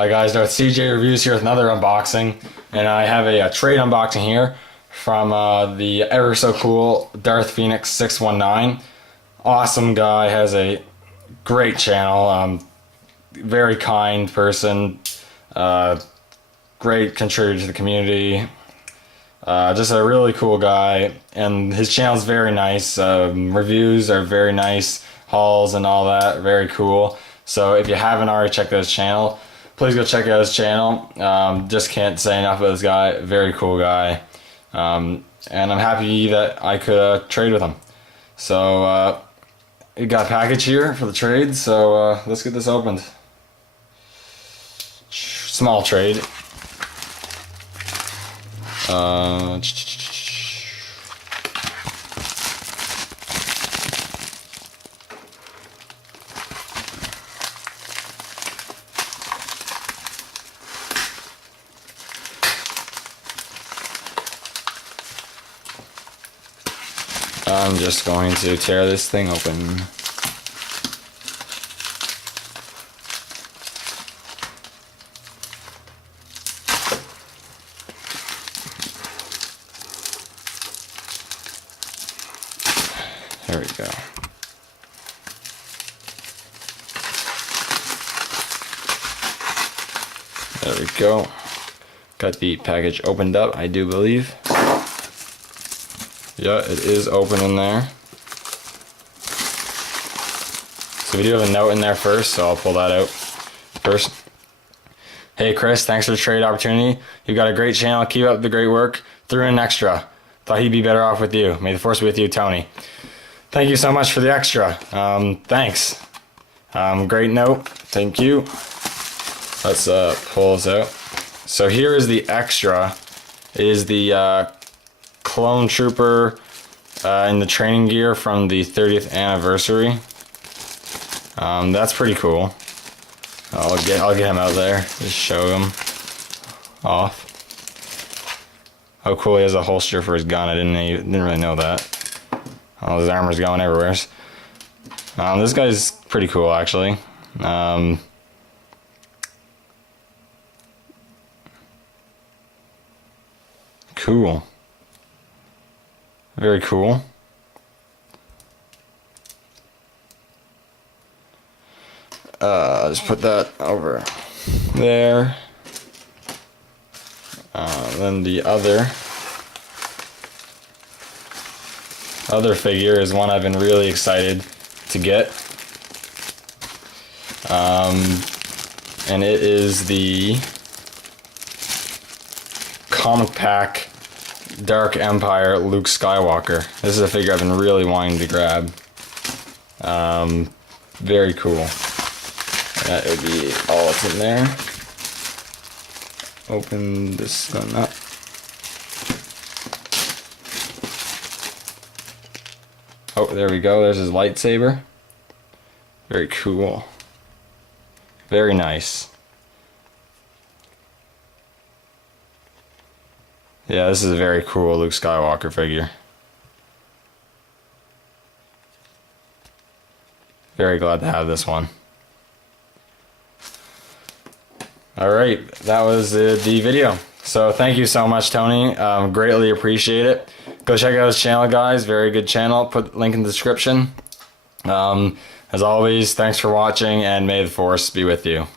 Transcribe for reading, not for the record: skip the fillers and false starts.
Hi guys, Darth CJ Reviews here with another unboxing, and I have a trade unboxing here from the ever so cool Darthpheonix619. Awesome guy, has a great channel, very kind person, great contributor to the community, just a really cool guy, and his channel's very nice. Reviews are very nice, hauls and all that, very cool. So if you haven't already checked out his channel, please go check out his channel. Just can't say enough about this guy. Very cool guy. And I'm happy that I could trade with him. So we got a package here for the trade. So let's get this opened. Small trade. I'm just going to tear this thing open. There we go. There we go. Got the package opened up, I do believe. Yeah, it is open in there. So we do have a note in there first, so I'll pull that out first. Hey Chris, thanks for the trade opportunity. You've got a great channel, keep up the great work. Threw in an extra. Thought he'd be better off with you. May the force be with you, Tony. Thank you so much for the extra. Thanks. Great note, thank you. Let's pull this out. So here is the extra. It is the Clone Trooper in the training gear from the 30th anniversary. That's pretty cool. I'll get him out there, just show him off. How cool he has a holster for his gun. I didn't really know that. Oh, his armor's going everywhere. This guy's pretty cool actually. Cool. Very cool. Just put that over there. Then the other figure is one I've been really excited to get. And it is the comic pack Dark Empire Luke Skywalker. This is a figure I've been really wanting to grab. Very cool. That would be all that's in there. Open this one up. Oh, there we go. There's his lightsaber. Very cool. Very nice. Yeah, this is a very cool Luke Skywalker figure. Very glad to have this one. Alright, that was the video. So thank you so much, Tony. Greatly appreciate it. Go check out his channel, guys. Very good channel. Put the link in the description. As always, thanks for watching, and may the force be with you.